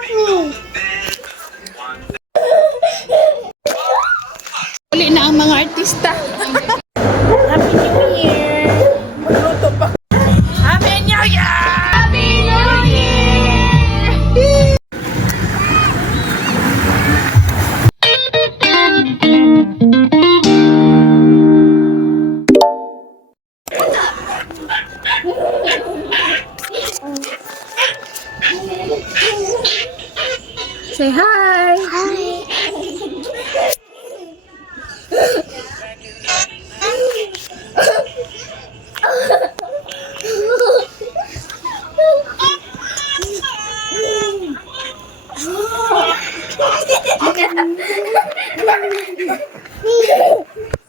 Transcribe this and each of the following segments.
Help me. Uli na ang mga artista. Happy New Year! Magluto pa. Happy New Year! Happy New Year! Say hi! Hi.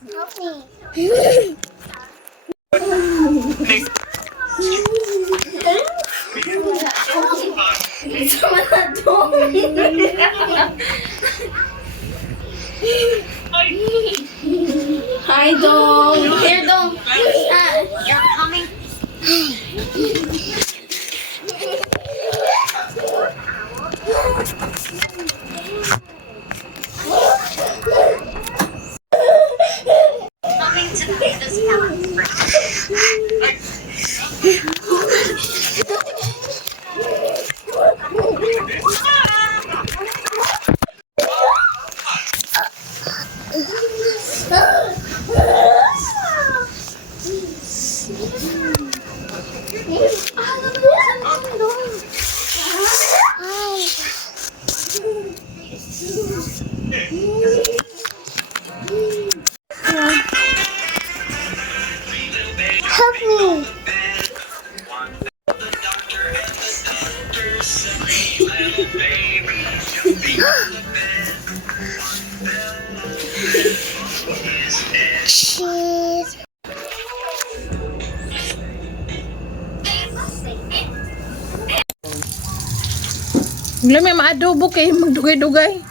Help me. Hi, Dong. Here, Dong. You're coming. Coming to pay this Help me. Cheese. Wala may maadobo kay magdugay-dugay.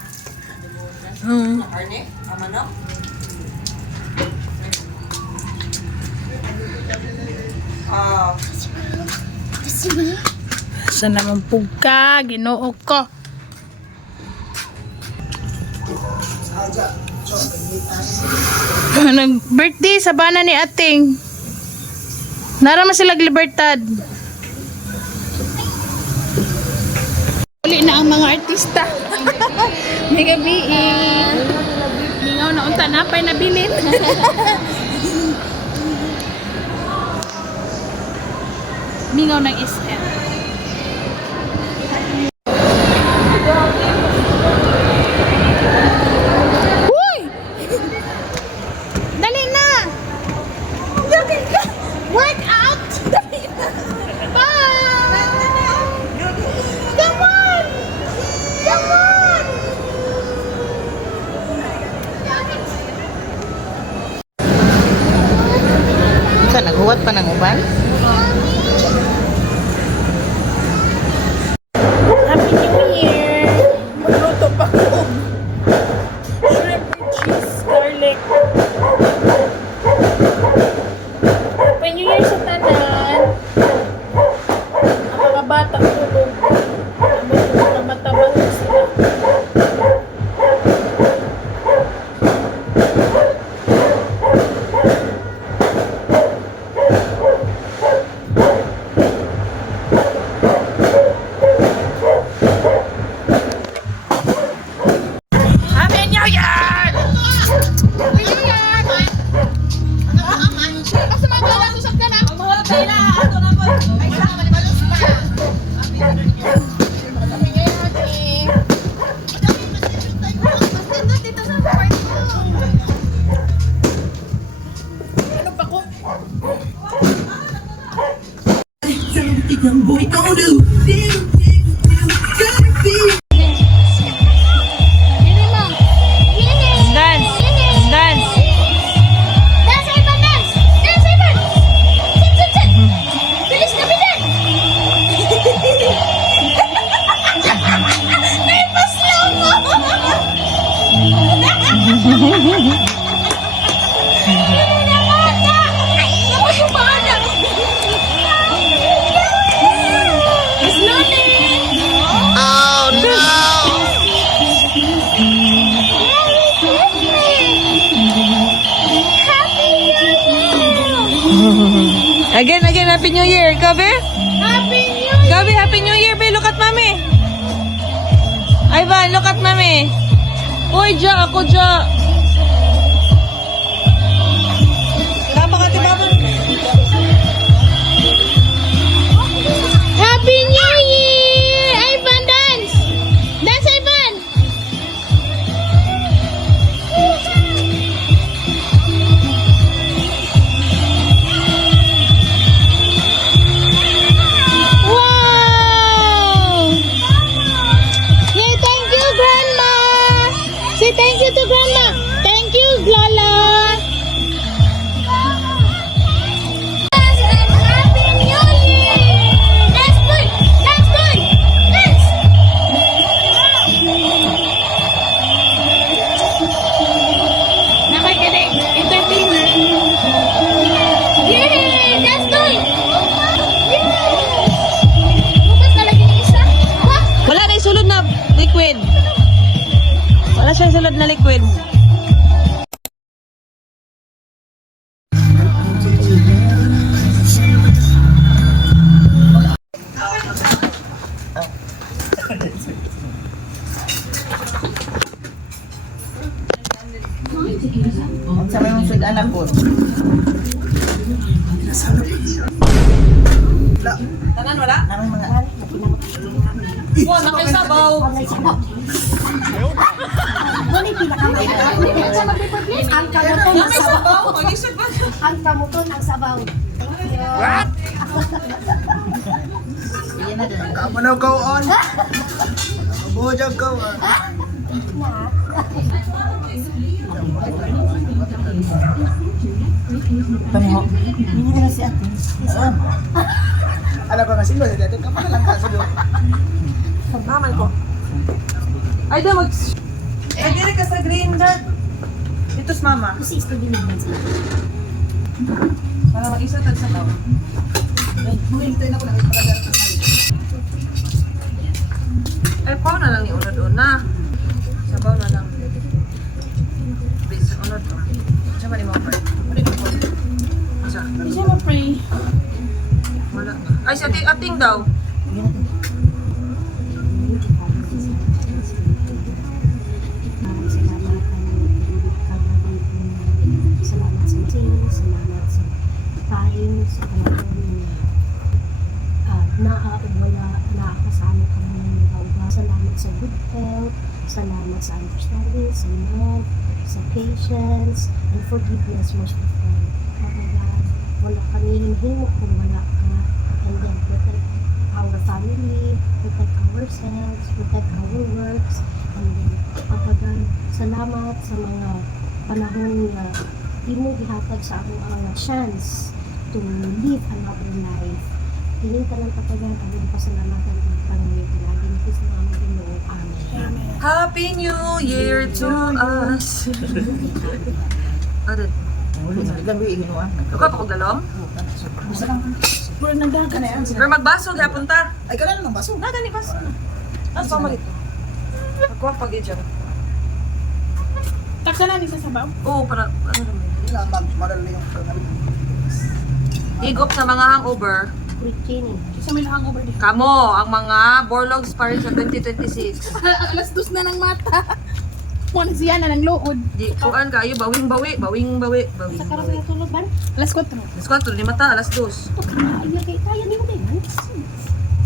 Arne, amano? Ah, Sa naman pugka, ginoo ko. Nag-birthday sa bana ni ating. Naraman sila libertad. Uli na ang mga artista. May gabi mingaw na unta na pa'y nabilin. Mingaw ng SM. Uy! Dali na! Work out! Dali na! Bye! Come on! Come on! ka naghuwat pa ng uban? Happy New Year! Magluto pa ko. Shrimp and cheese, garlic. Happy New Year sa tanan. Ang mga bata tulog. Ang mga matabang na sila. Young boy gon' do. Dance! Dance! Dance, Ivan, dance! Dance, Ivan! Sit, sit, sit! Bilis na, bilis! Naipa-slow mo! Oh no! Again, Happy New Year. Gabi? Happy New Year! Gabi, Happy New Year. Be, look at mami. Ivan, look at mami. Uy, Ja, ako Ja. Tama ka, tibabon. Happy New Year! Ivan, dance! Dance, Ivan! Wow! Say thank you, Grandma! Say thank you to Grandma! Thank you, Lola! Happy New Year! Dance good! Dance good! Dance! Nakikinig. Entertainer. Yay! That's good! Yay! Bukas na lagi ng isa. Wah! Wala na yung sulod na liquid. Wala siyang sulod na liquid. Sa may mong sud anak ko. Tanan wala? Namay mga Wow, nakisabaw. Ang kamuton ng sabaw. Nakisabaw. Mag-isip ba? Ang kamuton ng sabaw. Iyan na din. Kamanaw ka on. Bojag ka on. Paniho. Hindi na si ate. Alam ko nga silo, dito ka pa lang ka silo. Mamay ko. Ay, daw mag... Eh, dili ka sa green dad. Ito's mama. Kasi istudi naman siya. Para mag-isa tag sa tao. Humintay na ko na ipagdala ka sa Ay, pao na lang yung unod-una. Sabaw na lang. Bis, unod ko. Siya ba ni mga pa? Siya. Siya ma-pray. Wala nga. Ay, si ating daw. Salamat sa masin, salamat sa pain, sa panahon wala nakakasama ka mo ng iba. Salamat sa good health, salamat sa understanding, sa love, sa patience, and forgiveness most of all. Father God, wala kami hinihimo kung wala ka, and then protect our family, protect ourselves, protect our works, and then Father God, salamat sa mga panahon na di mo gihatag sa akong ang chance to live another life. Piling ka ng patagan, ang pasalamatan ng Panginoon. Laging kiss na ang Ginoo. Amen. Happy New Year to us. Ano? Ulo sa bilang wi hinuan. Luka pa kong dalom? Puro nandahan ka na yan. Pero magbasog, hapon ta. Ay, ka na lang baso. Na, gani baso na. Ano pa mag ito? Magkuha pag ito. Taksa na ni sa sabaw? Oo, para, ano naman. Hindi na, madali yung Higop sa mga hangover. Richie. Sa may hangover di. Kamo, ang mga Borlogs para sa 2026. Alas 2 na ng mata. Muna siya na ng lood. Di, kuan kayo, bawing-bawi. Sa karas na tulog ba? Alas 4. Alas 4, di mata, alas 2. Kaya kaya ni mo din.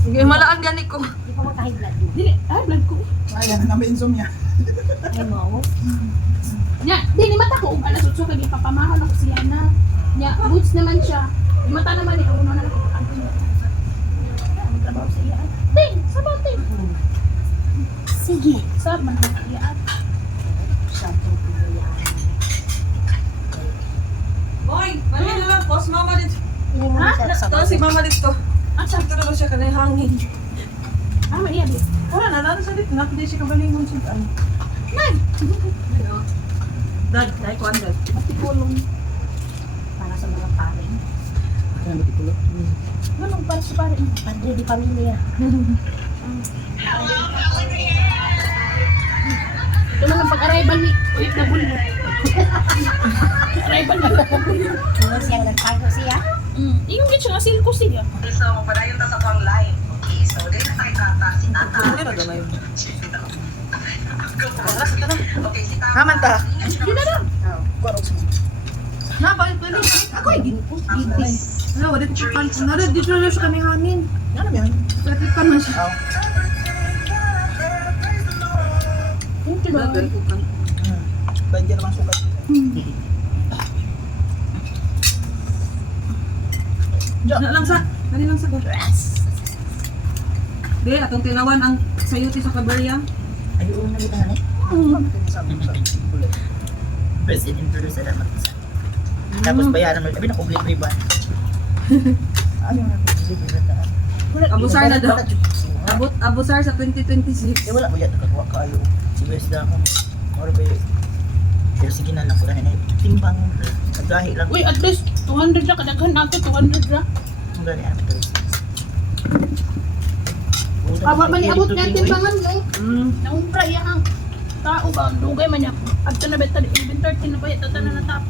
Sige, malaan gani ko. Di pa makahay blood mo. Dili, vlog ko. Ay, yan, namin insomnia. Ay mo. Nya, dili mata ko alas 8 kay papamahal ako siya na. Nya, boots naman siya. Yung mata naman eh, uno na lang ko. Ang trabaho sa iya. Ting, sabaw ting. Sige. Sab man ang iya. Boy, mali na lang. Pos mama dito. Hindi mo Ha? siya sa Ito si mama dito. Ang sabi Ito na siya kanay hangin. Ah, iya di. Wala na, lalo sa dito. Nakita siya kabalingon siya. Nag. Dad, dahil kuan dad. Matipulong. para sa mga paring. Ganun para sa pare. Padre di pamilya. Ito man ang pag-arrival ni ulit na bulbo. Tribal na lang. Ano siya nagtago siya? Yung gid siya nga silko siya. So, padayon ta sa pang live. Okay, so dili na kay kata si Tata. Hindi na gamay. Okay, si Tata. Haman ta. Yun na lang. Na, bakit pwede? Ako ay ginpost. Ano, wala ko pa. Ano, dito na siya kami hangin. Ano ba yan? Bakit pa man siya? Yung tuloy. Pwede naman sukat. Na lang sa. Dali lang sa ko. Di, atong tinawan ang sayuti sa kabarya. Ayun na kita ni. President pero salamat. Tapos bayaran mo. Sabi na public ribbon. Ano na public ribbon? Abusar na daw. Abusar sa 2026. Eh wala mo yan nakakuha kayo. Si Wesda ako. Or ba pero sige na lang ko na timbang nagahi lang. Uy, at least 200 ra kadaghan nato 200 ra. Ang gani ano to. Awa man iabot nga timbangan no. Naumpra yang tao ba dugay man niya. Adto na beta 11:30 na ba ito na natap.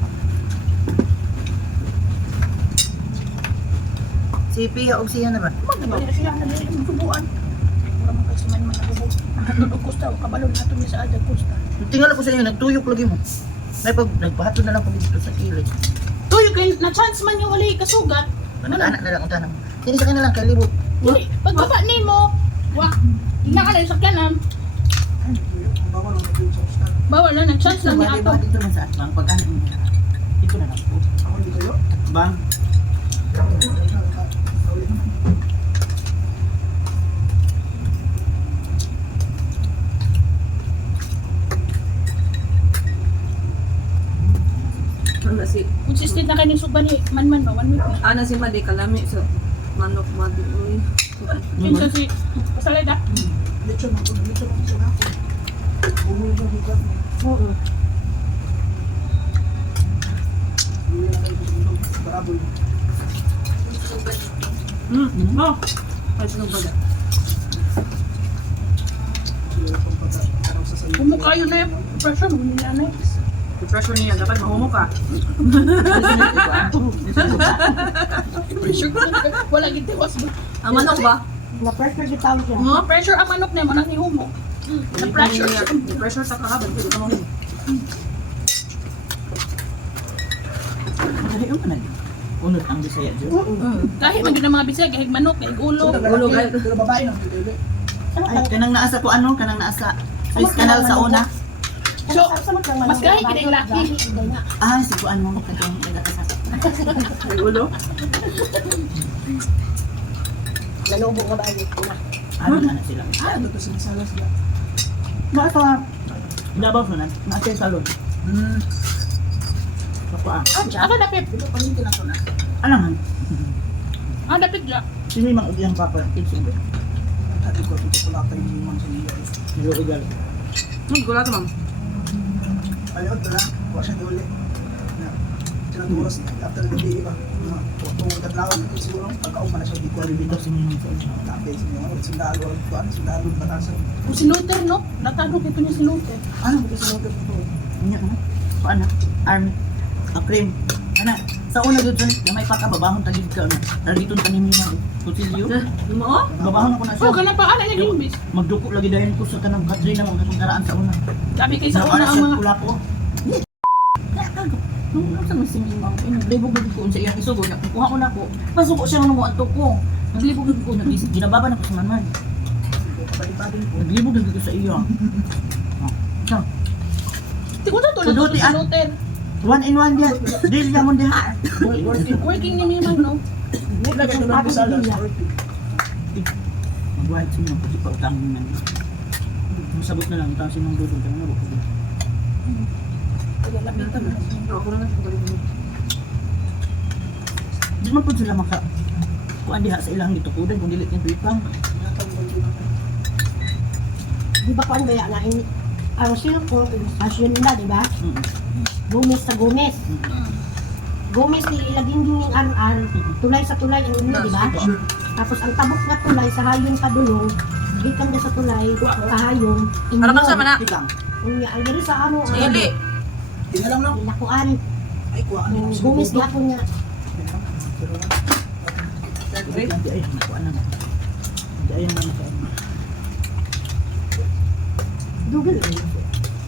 Si Pia og siya naman. Magdabali siya na dili subuan. Ora man kay suman man nabubo. Ano kusta kabalon ato ni sa ada kusta. Tingala ko sa inyo nagtuyok lagi mo. May pag nagbahato na lang ko dito sa kilid. Tuyo kay na chance man yung wali kasugat. Anak na lang ang tanong. Hindi sa kanila lang kalibot. Dili pagbaba nimo. Wa, ina ka na sa kanan. Bawal na nag chance lang ni ato. Dito man sa atbang pagkain mo. Dito na lang po. Ako dito yo. Bang. Ano si Consistent na kayo suba ni man ba 1 week na. ana si Madi kalami sa manok Madi uy. Yun sa si pasalada. Oo. Oh. Ay sino ba? Kumukayo na yung pressure mo ni nanay. Pressure niya dapat mahumo ka. Pressure ko. Wala gid tiwas ba. Ang manok ba? Na-pressure di tao siya. Mga pressure ang manok na mo nang hihumo. Na pressure siya. Pressure sa kahaban pwede ka mahumo. Dali yung kanal. Unod ang Bisaya dyan. Kahit man gyud ang mga bisaya kahit manok, kahit ulo. Ulo guys. Ay, kanang naasa ko ano? Kanang naasa Swiss Canal sa una. So, mas kahit gid laki. Ah, si Kuan mo katong nagkasakit. Ay ulo. Nalubo nga ba yun? Ano na sila? Baka Davao na nasa salon. Kapag Ako dapit. ano man? Ah, dapit ja. Sino yung mga udiyang papa? Kitsin ba? Nilo ugal. Gula to ma'am. Ayun, tala. Huwag siya di uli. Sinaturos, after the day, iba. Tungkol katlawan ito siguro, pagkauma na siya, di ko rin Dito si mga sa inyo. tapos yung sundalo, sundalo, batasan. Kung si Luther no, natado kito niya si Luther. Ano ba sa mga ito? Ano na? Paano? Army. Cream. Ano? Sa una dito, na may pakababahon tagid ka. Targiton ka nimi na. Kutsilyo. Mo oh? Babahon ako na siya. Oh, kana pa ala niya gimbis. Magduko lagi dahil ko sa kanang katri na mga katong karaan sa una. Sabi kay sa una Nakara ang siya mga pula po. Nung sa masing imang, naglibog ko sa iyang isugo, nakukuha ko na ko. Pasuko siya nung mga ato ko. Naglibog ko, ginababa na ko sa manman. Naglibog ko sa iyo. Siya, Di ko to tulad Suduti, si ah. Luther. 1 in 1 yan. Deal na mo diha. Working ni Mimang no. Mag-wahid sa mga kasi pautang mo na. Masabot na lang, ito sinong dudong ka na. Ako na sa kabaligyan. Di man po sila maka... Kuan diha sa ilang gitukudan kung dilit yung bipang. Di ba kung kaya na in ang silko, asyon na, di ba? Gumis sa gumis. Gumis ni ilaging yung aran, tulay sa tulay ang inyo, di ba? Tapos ang tabok na tulay sa hayong padulong, gikan ka sa tulay, kahayong, inyo. Para man sa mana. Tikang. Unya, ang diri sa amo, Ili. Tingnan lang no. Ilakuan. Ay, kuha ka nila. Gumis gapon niya. Hindi ay nakuha na. Hindi ay naman. Dugel.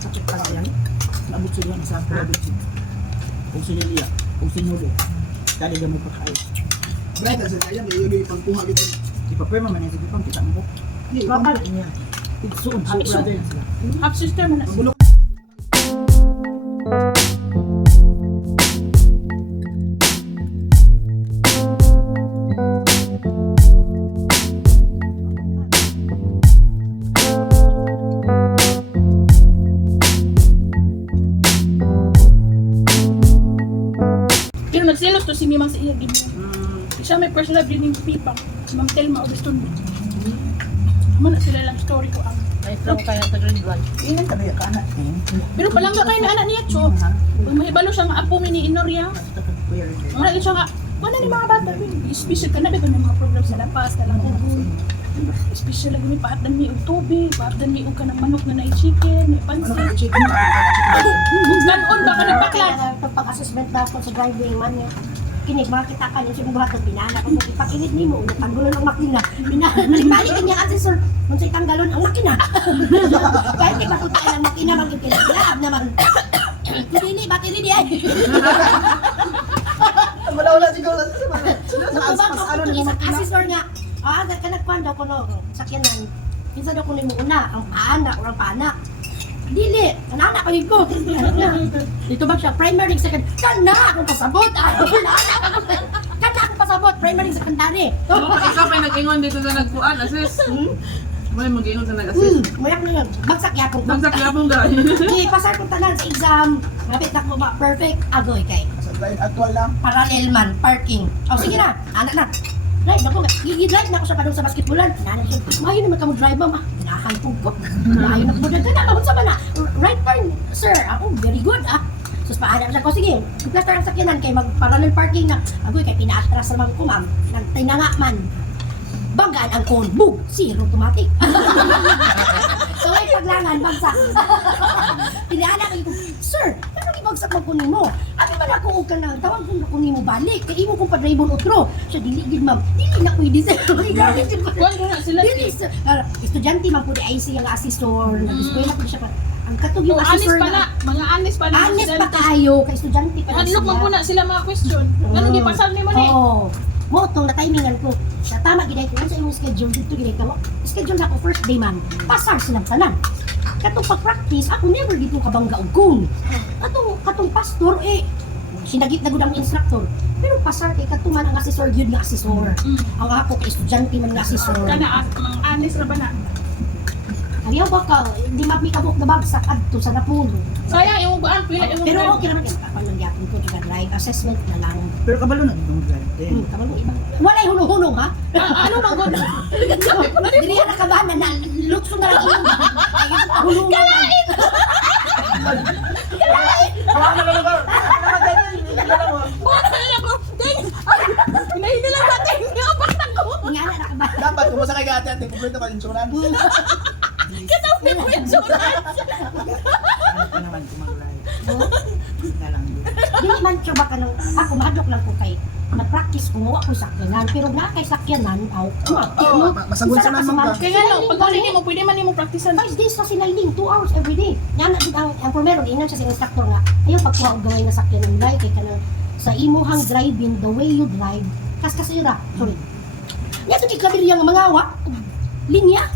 Sakit pa yan. Nabot sila sa private seat. Kung siniliya, kung sinulo, dali ka mo pa kayo. Bright, kasi tayo, may yung pagkuha dito. Ipa-prema man yan, sige pang kita mo. Bakal. Igsuon, so brother na sila. Half sister man na. Pero nagselos to si Mimang sa iya gid. Siya may personal din yung pipang. Si Ma'am Telma o Gaston. Mana sila lang story ko ang. Ay, from kaya sa grade 1. Ilan tabi ka anak? Pero palangga kayo na anak niya, Cho. Pag mahibalo siya nga apo ni Inoria. Ang lagi siya nga, wala ni mga bata. Special ka na, dito may mga problem sa lapas, talaga. Special lagi may pahatdan mi og tubig, pahatdan mi og ka ng manok na na-chicken, na pansit. Chicken. Ganon ba ka nagpaklas? Kaya pag-assessment na ako sa driving man niya. Kinig, makita ka niya siya buhat ng pinana. Kung ipakilit ni mo, tanggalon ang makina. Balik niya kasi sir, kung sa'y tanggalon ang makina. Kahit di ba kung tayo ang makina, magkikilap naman. Hindi, battery di ay. Wala siguro. Ano na mga makina? Assessor nga, kanagpan daw ko no, sakyanan. Minsan daw ko ni mo una, ang paana o ang paana. Dili, kanana ko higko. Dito ba siya, primary, second, kana akong pasabot. Kana akong pasabot, primary, secondary. Ikaw pa nag-ingon dito sa nagpuan, assist. May mag-ingon sa nag-assist. Mayak na yun, bagsak yapon ko. Bagsak yapong ga. Pasar ko tanan sa exam. Mabit na ko ba, perfect, agoy kay. Sa drive actual lang. Parallel man, parking. O sige na, anak na. Right, naku nga, gigid-right na ako sa padong sa basketballan. Nanay siya, mayo naman ka mo drive ba, ma? Ganahan kong ko. Mayo na ko dito na, sa ba na? Right turn, sir. Ako, very good, ah. Sus, paanap siya ko, sige, plus tarang sakyanan kay mag-parallel parking na. Agoy, kay pinaatras naman ko, ma'am. Nagtinanga man. Banggaan ang cone, boom, zero automatic. So, ay paglangan, bagsak. Pinaanak ko, sir, ano ibagsak mo kunin mo? Abi man ako ka na, tawag kong kunin mo balik. Kaya imo kong padraybon utro. Siya, dili, ma'am, dili na pwede sir. Kuwan na sila. Dili, sir. Estudyante, ma'am, pwede ay siya nga assessor. Nag-eskwela ko siya pa. Ang katog yung Oh, anis assessor pa na. Mga anis pa na. Anis pa kayo, kay estudyante pa na Hadlok man po na sila mga question. Ganun gipasal ni mo ni. Oo. Mo tong na-timingan ko. Sa tama giday ko sa imong schedule dito giday ko. Schedule na ko first day man. Pasar silang tanan. Katong pag-practice, ako never dito kabangga og kung. Katong pastor sinagit na gud ang instructor. Pero pasar kay katuman ang assessor gyud nga assessor. Ang ako kay estudyante man nga assessor. Kana mga anis ra ba na. Ayaw ba ka, hindi mapikabok na bagsak adto sa napuno. Sayang yung baan pila yung. Pero okay naman yan. Papangyapon ko sa drive assessment na lang. Pero kabalo na itong drive. Kamal mo ibang. Walay hulong-hulong ha? Ano man gud? Dili na kabahan na lukso na lang yun. Hulong na lang. Pinahin nila sa atin. Yung bakta ko. Nga na nakabahan. Dapat kung masakay ka ate, kumpleto ka insurance. Kasapin mo yung surat. Ano pa naman kung mag-drive? Na lang yun. Dili man siya baka nang ako mahadlok lang ko kay na-practice ko mo ako sakyanan pero na kay sakyanan aw Masagot sa naman ka. Kaya no, pag galing mo, pwede man mo practicean. 5 days kasi lining 2 hours every day. Yan ang primero din siya sa instructor nga. Ayaw pagkuha og gaway na sakyanan dai kay kanang sa imuhang driving the way you drive kasira. Sorry. Nya to kabilya nga mga wa linya.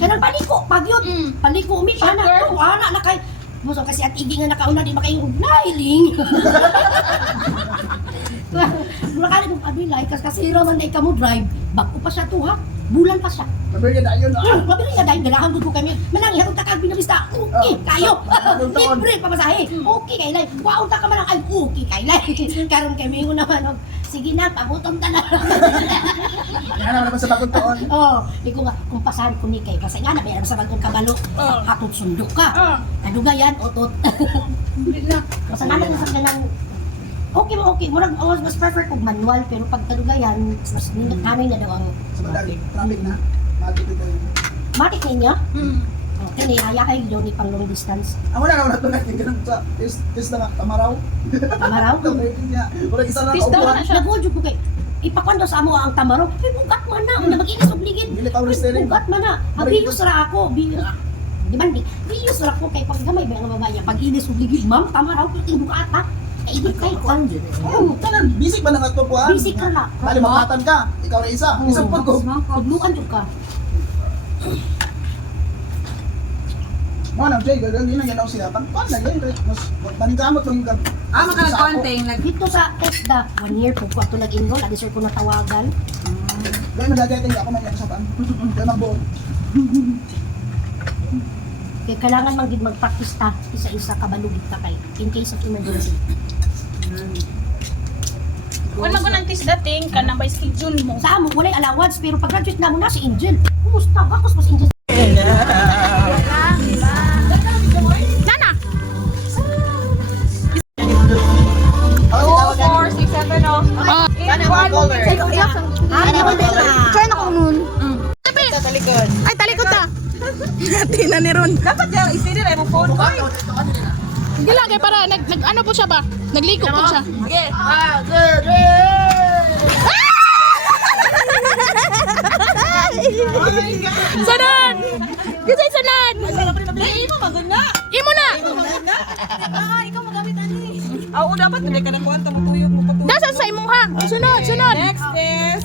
Kanang paliko pagyod. Paliko mi pana to ana na kay Muso kasi at igi nga nakauna di makayong nailing. Nakali kong abilay kasi hero man na ikaw mo drive. Bago pa siya to ha. Bulan pa siya. Mabili na yun. Mabili nga dahil ganahan ko kami. Manang ihatong takag binabista. Okay kayo. Libre pamasahe. Okay kailay. Wow ta ka man ay okay kailay. Karon kami mo naman. Sige na, pagutom ta na. Yan naman naman sa bagong taon. Oh, di ko nga kung pasahan ko ni kay kasi nga na bayar sa bagong kabalo. Hatod sundok ka. Kaduga yan, otot. Basta naman sa kanang okay, murag mas prefer kog manual pero pag kadugayan mas nindot kami na daw ang Sa madali, traffic na. Matipid na yun. matik ninyo. Oh, kini aya kay yun ni pang long distance. Wala na ito natin ganun sa test na nga, tamaraw. Tamaraw? Wala isa lang Test daw kaupuan. na siya. Nagudyo ko kay ipakwando sa amo ang tamaro. Ay bugat man na, una mag-inis og ligid. Dili pa ulit steering. Bugat man na. Mabiyos ra ako, biyos. Di man di. Biyos ra ko kay pag gamay ba nga babae, pag inis og ligid, ma'am, tamaraw ko ting bukata. Ay di kay kwan. Oh, tanan, busy pa na nga ito po. Busy ka na. Bali, makatan ka. Ikaw na isa. Isang pag ko. Paglukan jud ka. Mga na, Jay, gagawin na yan ako siya. Pagkuhan na yan. Mas manigamot lang yung Makakonting. Dito sa TESDA, 1 year po ko ato nag-enroll, adi sir ko natawagan. Gawin magagay tayo ako man yan sa paan. Kaya magbuo. Kaya kailangan man gid mag-practice ta isa-isa kabalugid ta kay in case of emergency. Wala ko ng test dating ka na by schedule mo. Sa amo walay allowance pero pag graduate na mo na si Angel. Kumusta? Bakos mas Angel. Nana! 4, 6, 7, oh. Ano ba na? Turn ako nun. Sa likod. Ay, talikod ta. Tina ni Ron. Dapat yung isinir ay mo phone ko. Hindi lang, kaya para ano po siya ba? Nagliko po siya. Sige. Sunod! Kasi sunod! Imo maganda! Imo na! Ikaw magamit ani. Oo, dapat hindi ka nakuha mo tuyok mo patuyo. Dasan sa imong ha. Sunod, sunod. Next is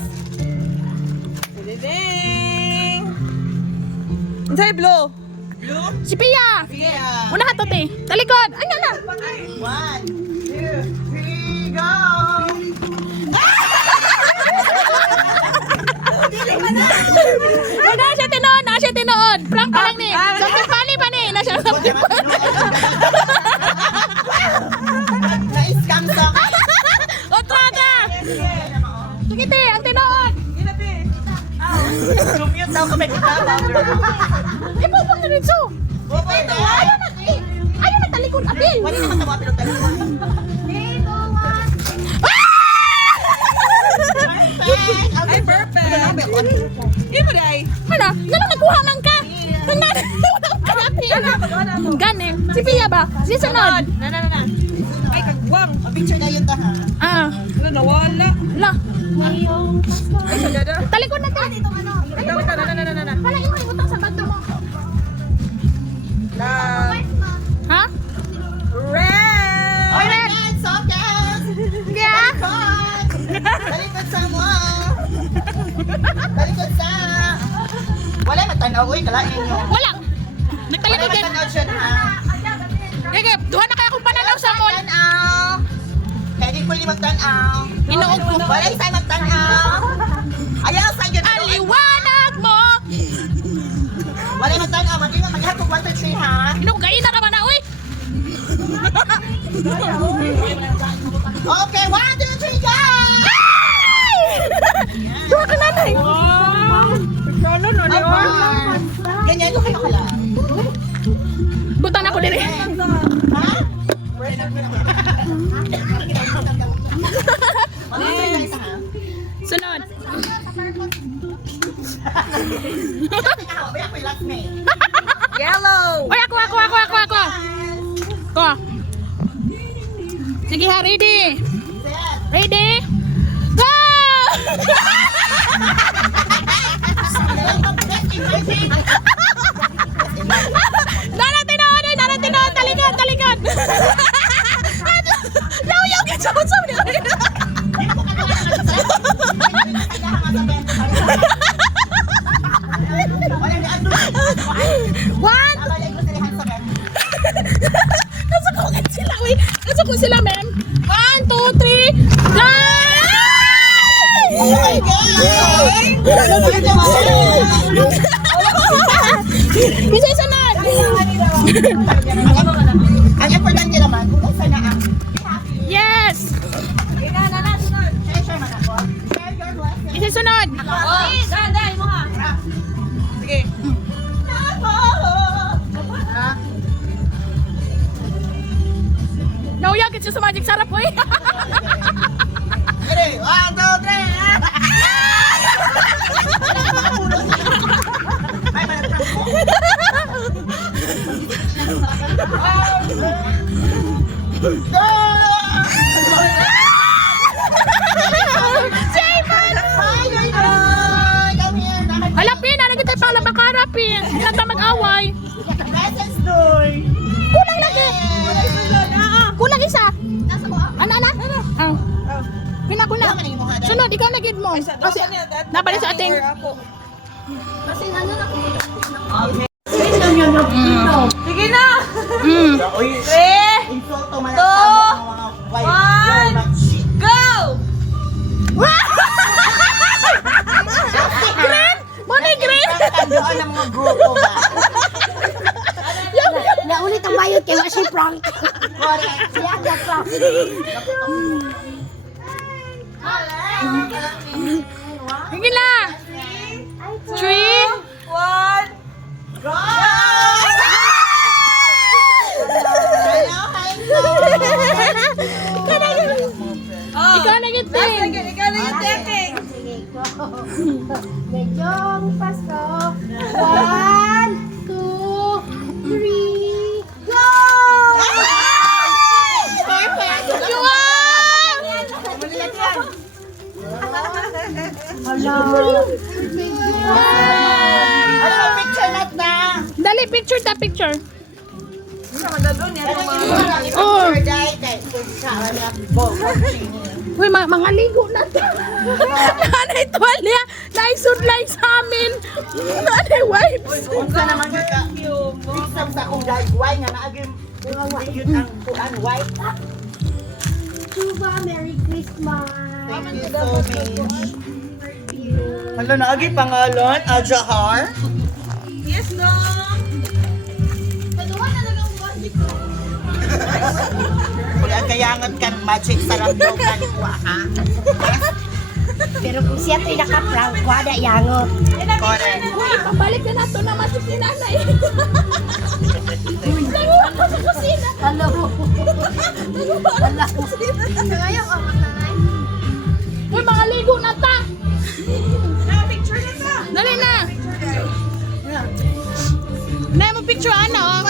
Ding. Insay blue. Blue? Si Pia. Pia. Una ka to te. Talikod. Ano na? 1, 2, 3, go! Ay, na siya tinoon, na siya tinoon. Prank pa lang ni. Something funny pa ni. Na siya something funny. Na-scam sa akin. Otra ka. Sige te, ang tinoon. Commute daw kami kita. Ipupong na rin so. Ito, Ayaw na talikod, apil. wala naman sa mga pinagtalikod. Ay, perfect. Imo day. Ano? Nalang nagkuha man ka. Gani. Si Pia ba? Si sunod. Na. Ay, kagwang. Picture na yun ta ha. Ah. Ano, nawala. La. Ay, sagada. Talikod na ka. Ay, ito. Na. Wala, imo yung utang sa bato mo. Ha? Red. Oh my God, so cute! Yeah. Talikod sa mo! Talikod sa... Wala matanaw, uy, kalain nyo. Wala. Wala Nagtalikod din. matanaw siya ha. Sige, duha na kaya akong pananaw sa mall. Magtanaw! Kaya di ko li magtanaw. Inuog ko. Wala isa magtanaw. Ayaw sa yun. Aliwanag mo. Wala magtanaw. Maghapog 1, 2, 3 ha. Inuog kayo na naman na, uy. Okay, 1, 2, 3, go! Duha ka nanay. Wow. Ganyan ko kayo kala. Butan ako diri. Ha? Sunod. Yellow! Uy, ako. Ko. Sige ha, ready. Ready? Go! Darating na, talikod. Yaw, kitsa ni. What? Nasa ko sila, ma'am. 1, 2, 3, go! Oh my God! Bisa sunod. Ang importante naman, kung saan na ang Yes. share man ako. Share your blessing. Isa sunod. Sige. Nauyag kita sa magic sarap ko eh. Ready? 1, 2, 3! Ay, Halapin, ano kita pala makarapin. Hindi na mag-away. Kulang lagi. Kulang isa. Ana. Ah. Kulang. Sunod, ikaw na gid mo. Kasi nabalik sa ating. Sige na! Mm. 3, 2, 1, go! Green? Money green? Doon ang mga grupo ba? Naulit ang bayot kay wa siya prank. Siya na prank. Sige na. 3. 1, go! Ikaw na gid. Ikaw na yung tapping. Medyong Pasko. 1, 2, 3, go! Ano picture na? Dali, picture. Oh. Uy, mga ligo na to. Nanay tuwalya. Naisudlay sa amin. Nanay wipes. Unsa naman ka? Isang sa akong dahigway nga naagim. Yun ang kuan white. Chuba, Merry Christmas. Thank you so much. Hala, naagi pangalan, Ajahar. Yes, no! Kaya kayangan kan magic sa ramyogan ko, ha? Pero kung siya to'y nakaprank, wada yangot. Correct. Uy, pabalik na nato na masip ni nanay. Nanguha pa sa kusina. Hello. Uy, mga ligo na ta. Picture na ta! Dali na. Nay mo picture ana oh.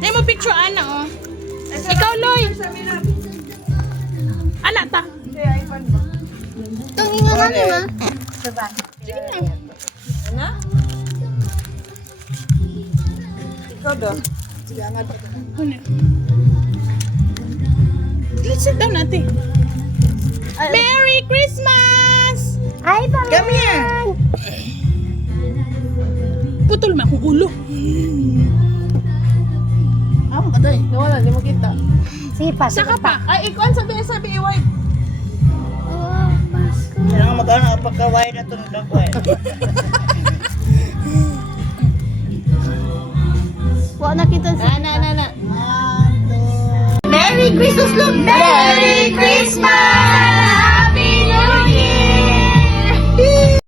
Nay mo picture ana oh. Ikaw Loy. Ana ta. Itong inga namin ha. Sige na. Ano? Ikaw daw. Let's sit down natin. Merry Christmas! Ay, Come here. Putol ma akong ulo. Amo ka day. Nawala, di mo kita. Sige pa, Saka pa. Ay, ikaw sabi iwipe. Oh, Pasko. Kaya nga magkano ang pagkaway na itong dagway. Wa na kita sa... Na. Merry Christmas, look! Merry Christmas! Happy New Year!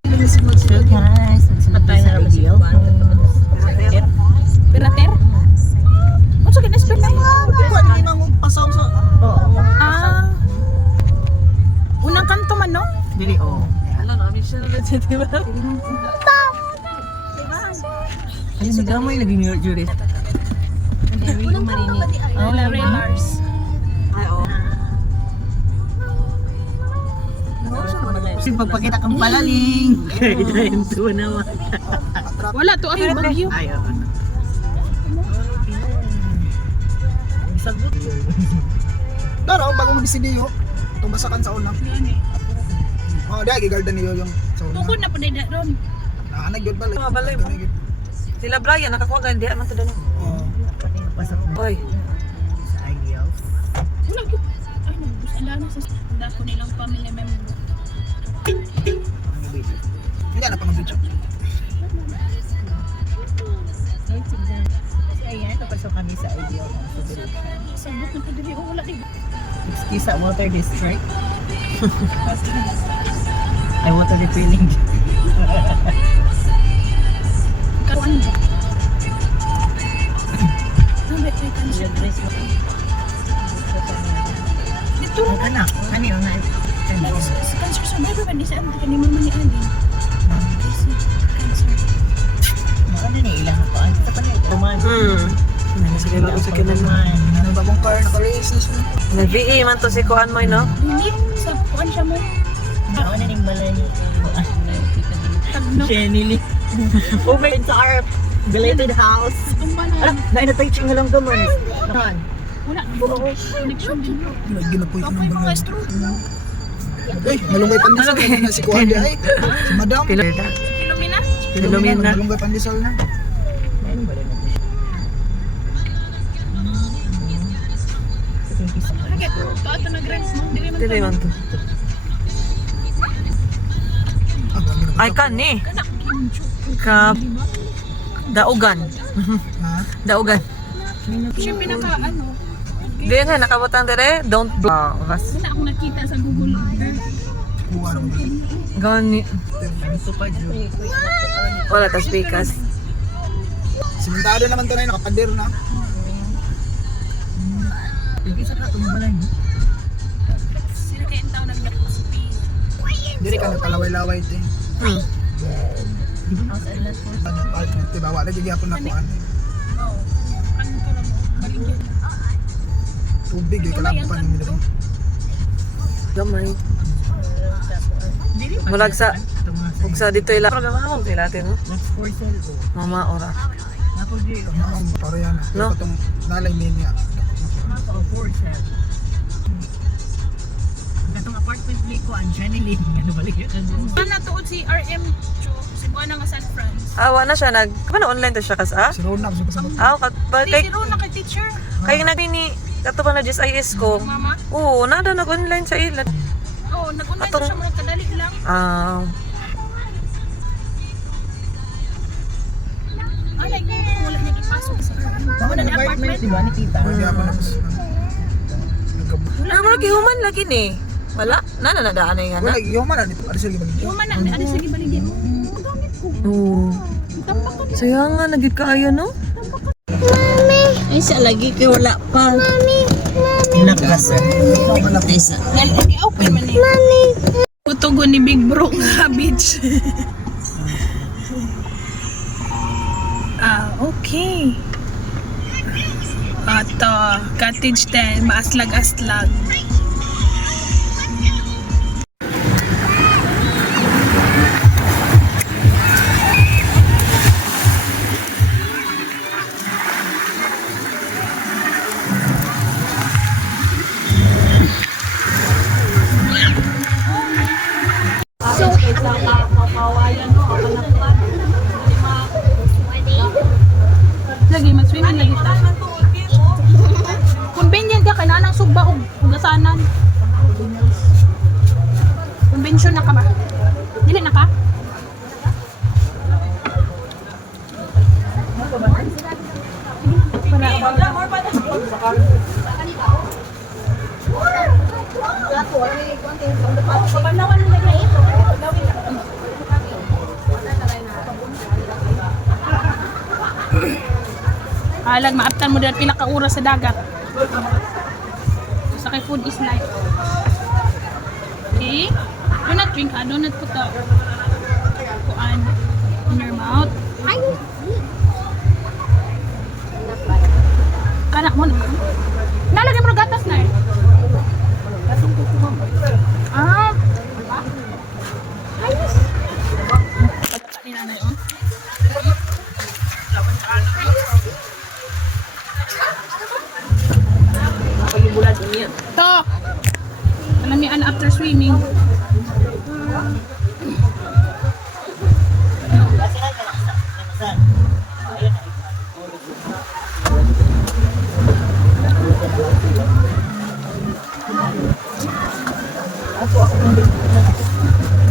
So guys, patay na naman si Pirater? Ano sa kinesper na yun? Kuan ni nang pasaw sa. Ah. Unang kanto man, no? Dili oh. Ay, si Gamoy lagi ni Juris. Larry Mars. Kasi pagpakita kang palaling. Kaya dahil ito naman. Wala to ang bagyo. Ayaw. Sagot. Dara, ang bagong bisidiyo. Tumasakan sa una. Oh, di garden niyo yung sa una. Tukod na po na ron. Naanag yun pala. Balay mo. Sila Brian, nakakuha ka, hindi naman ito doon. Oh. Pasok mo Oy. sa ideals. Wala ko. Ay, nagbusan na sa dako nilang family member. Hindi na pang video. Kasi ayan, napasok kami sa ideal. Sabot na po dili. Wala dito. Kisa Water District. Ay, water refilling. Karuan ba? Nambit ay kansa. Dito Ito ka na. Ano yun? sa cancer survivor ba ni sa amin kanimo man ni Andy. Cancer. Ano na ilang ako? Ano pa na ito man? Dili sa kinaman. May bagong car, naka-race na siya. Na-VE man to si Kuan mo, no? Hindi, sa kuan siya mo. Jenny Lee. Over in our belated house. Tumba na. Alam, na-teaching na lang gaman. Wala, connection din. Ginapoy ko ng bagay. Eh, malunggay pandesal na si Kuan di ay. Si Madam. Pilumina. Ilumina. Pilumina. Malunggay pandesal na. Lagi, pato na grants mo. Dili man Dili man to. Ah, gagi na. Ay, kani. Ka... Daugan. Ha? Daugan. siya pinaka ano. Di nga, nakabutang dire. Don't block. Wala akong nakita sa Google Earth. Kuha naman. Gawin ni... Wala ka speakers. Simentado naman to na yun, nakapader na. Sila kayong tao naglako sa P. Dili ka nagkalaway-laway ito eh. Ano, partner, diba? Wala gyapon na kuan. Ano ka na mo? Baligyan. Tubig eh, kalaban ni diri. Gamay. Mulagsa. Ugsa dito ila. Programahon sila natin, no? Mama, ora. Ang pareha na. No? Itong nalay niya. Itong apartment ni ko, ang Jenny Lee. Ano balik yun? Ano tuod si RM Cho, si Buana nga San Franz. Awa na siya nag... Kano online to siya kas, ah? Si Ronald, sa pasabot. Aw, Di kay... si Ron na kay teacher. Kay nagini... Kato pa na GSIS ko. Mama. Oo, nada nag-online sa ilan. Oo, nag-online Atong- siya mo kadali lang. Ah, like, wala niya ipasok sa Ano na apartment, di ba? Ni tita. Wala gyapon na. Ano mo human lagi ni? Wala. Nana nadaan na nga na. Wala, yuman na. Ano sila gibalik? Yung man, ano sige baligyan mo? Gamit ko. Oo. Tampak ko. Saya nga, nagit kaayo, no? Ay, siya lagi kay wala pa. Nakasan. Isa. Lagi open man eh. Kutugo ni Big Bro nga beach. Okay. Ato, cottage 10, maaslag-aslag. Lagi, mag-swimming lagi ta. Convenient ka, kailangan ng sugba o ugasanan. Convention na ka ba? Dili na ka? Alag, maaptan mo dahil pila ka oras sa dagat. Sa kay food is life. Okay? Do not drink, do not put the kuan in your mouth. Kanak mo na. Nalagyan mo na gatas na eh. Ah. Ayos. Patakalin na yun. To. Kalamian after swimming.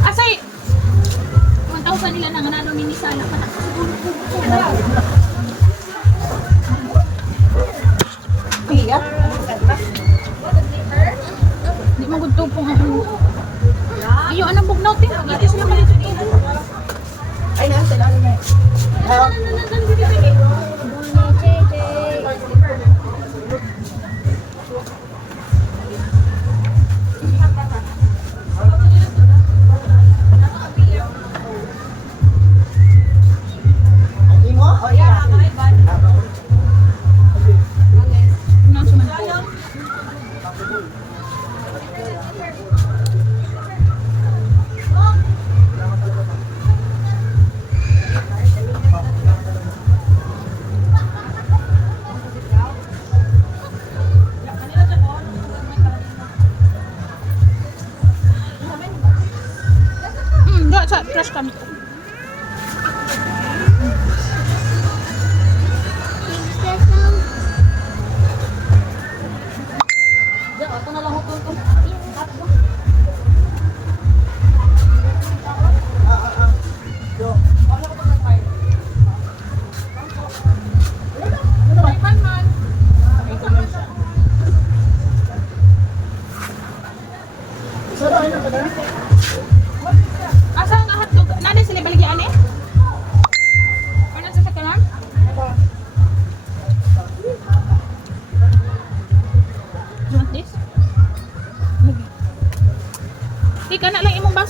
Asay 1,000 nila nang nanalo minisala pa na. Di mo gud tupong ako. Iyo anong bugnaw tin? Ito sila malit sa tubo. Ay na sila na.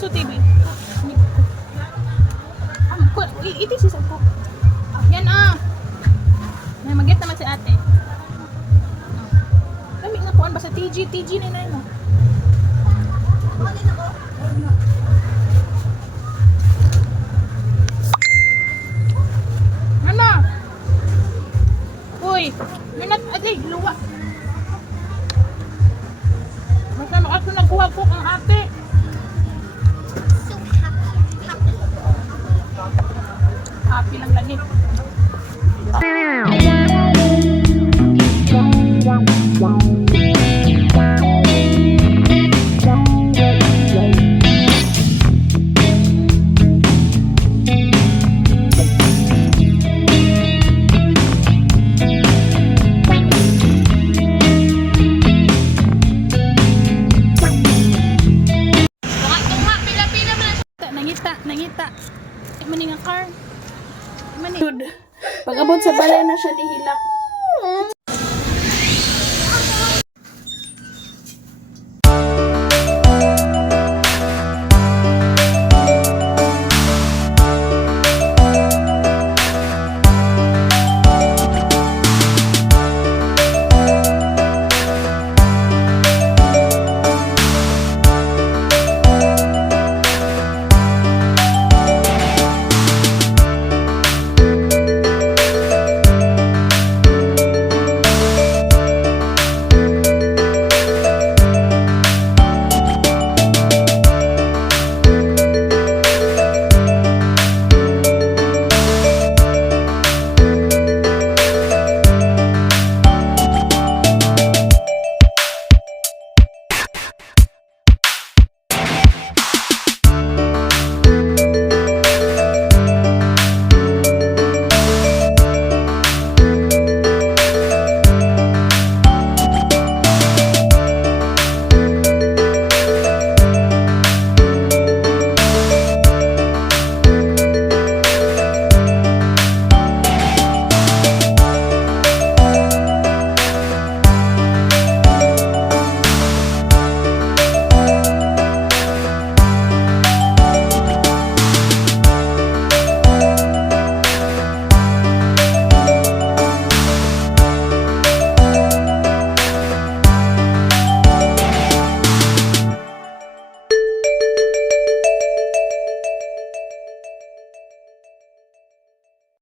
Puso TV. Iti si Sapo. Yan May mag-get naman si ate. Kami nga kuan ba sa TG na yun mo. Mama! Uy! Minat, ay, luwa. Basta makaso nagkuha ko ang ate. Happy lang lagi. Nangita. Maning ang car. Maning. Pag abot sa balay na siya nihilak.